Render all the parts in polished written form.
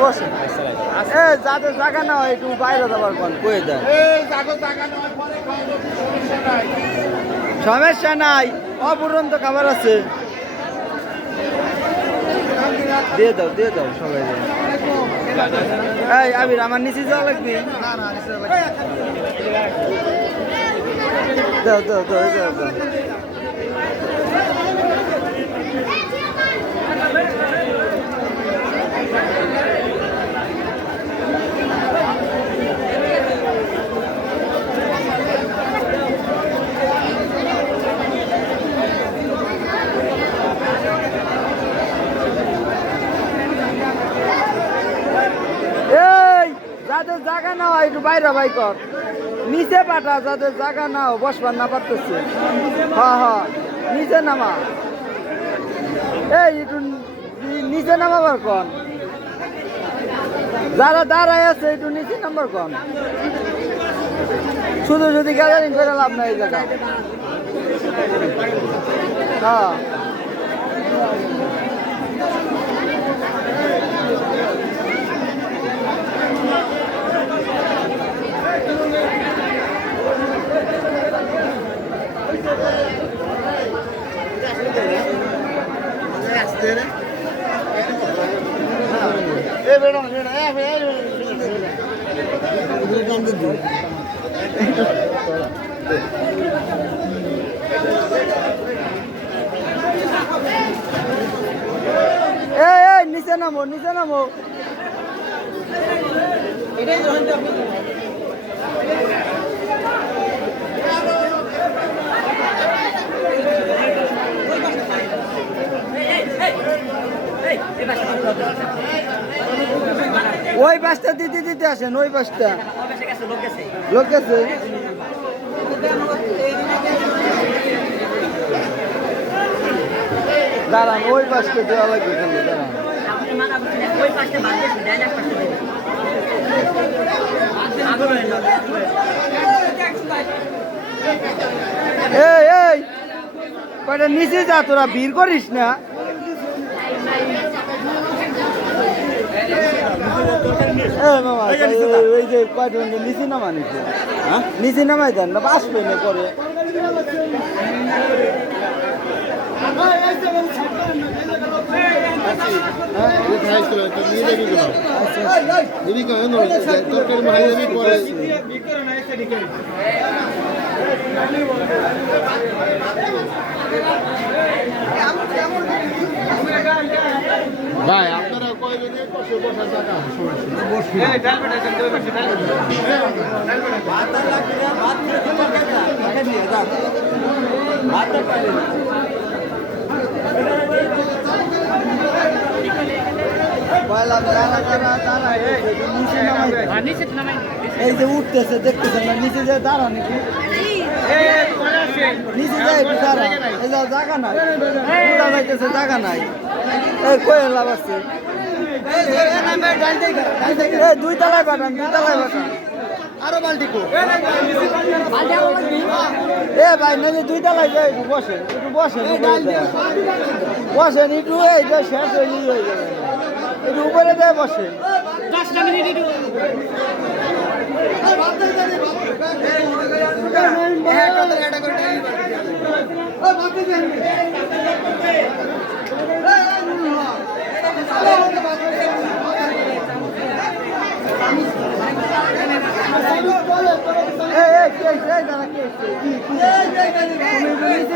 বসে এ যাদের জায়গা না হয় একটু বাইরে যাবার কোন কয়ে দেয় সমস্যা নাই অপুরন্ত খাবার আছে দিয়ে দাও সবাই এই আবির আমার নিচে যাওয়া লাগবে দাও যাদের জায়গা নাও একটু বাইরে বাই কর নিচে পাঠা যাদের জায়গা নাও বসবার না পারতেছে হ্যাঁ নিচে নামা এই একটু নিচে নামাবার কন যারা দাঁড়ায় আছে একটু নিচে নাম্বার কন শুধু যদি গ্যাদারিং করে লাভ নাই এই জায়গা হ্যাঁ নিচে নামো ওই বাসটা দিতে আসেন ওই বাসটা লোক গেছে দাঁড়ান ওই বাসটা দেওয়া লাগবে দাঁড়ান এই কয়টা নিচে যা তোরা ভিড় করিস না ওই যে কয়টা নিচে নামা নিচে নামাই দেন না আসবে না করে ভাই আপনারা কয়জন বসে বসার জায়গা এই যে উঠতেছে দেখতেছেন না নিচে যে দাঁড়া নাকি নিচে যায় একটু দাঁড়া এই যাও জায়গা নাই উঠা যাইতেছে জায়গা নাই এই কয়ে লাভ আছে দুই তলায় পাঠান আরো বালতি এ ভাই নদী দুই তলায় যায় একটু বসেন একটু এইটা শেষ হয়ে যাবে একটু উপরে দেয় বসেন 10 মিনিট একটু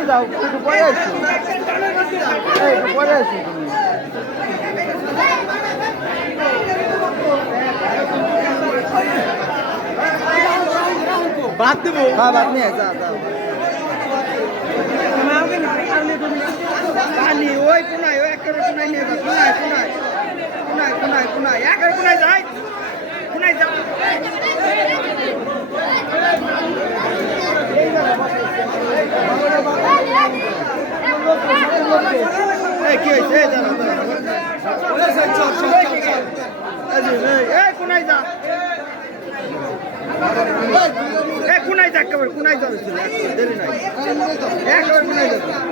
যাও একটু পরে আসো একটু পরে আসো তুমি বাদ দেবো হ্যাঁ বাদ নিয়ে যা পানি ওই কোনায় ওই একটা কোনায় নিয়ে যা কোনায় একের কোনায় যাই কোনায় যা কি হয়েছে কোনায় যা কোনায় যা একেবারে কোনায় যাবে দেরি নাই একেবারে কোনায় যাবে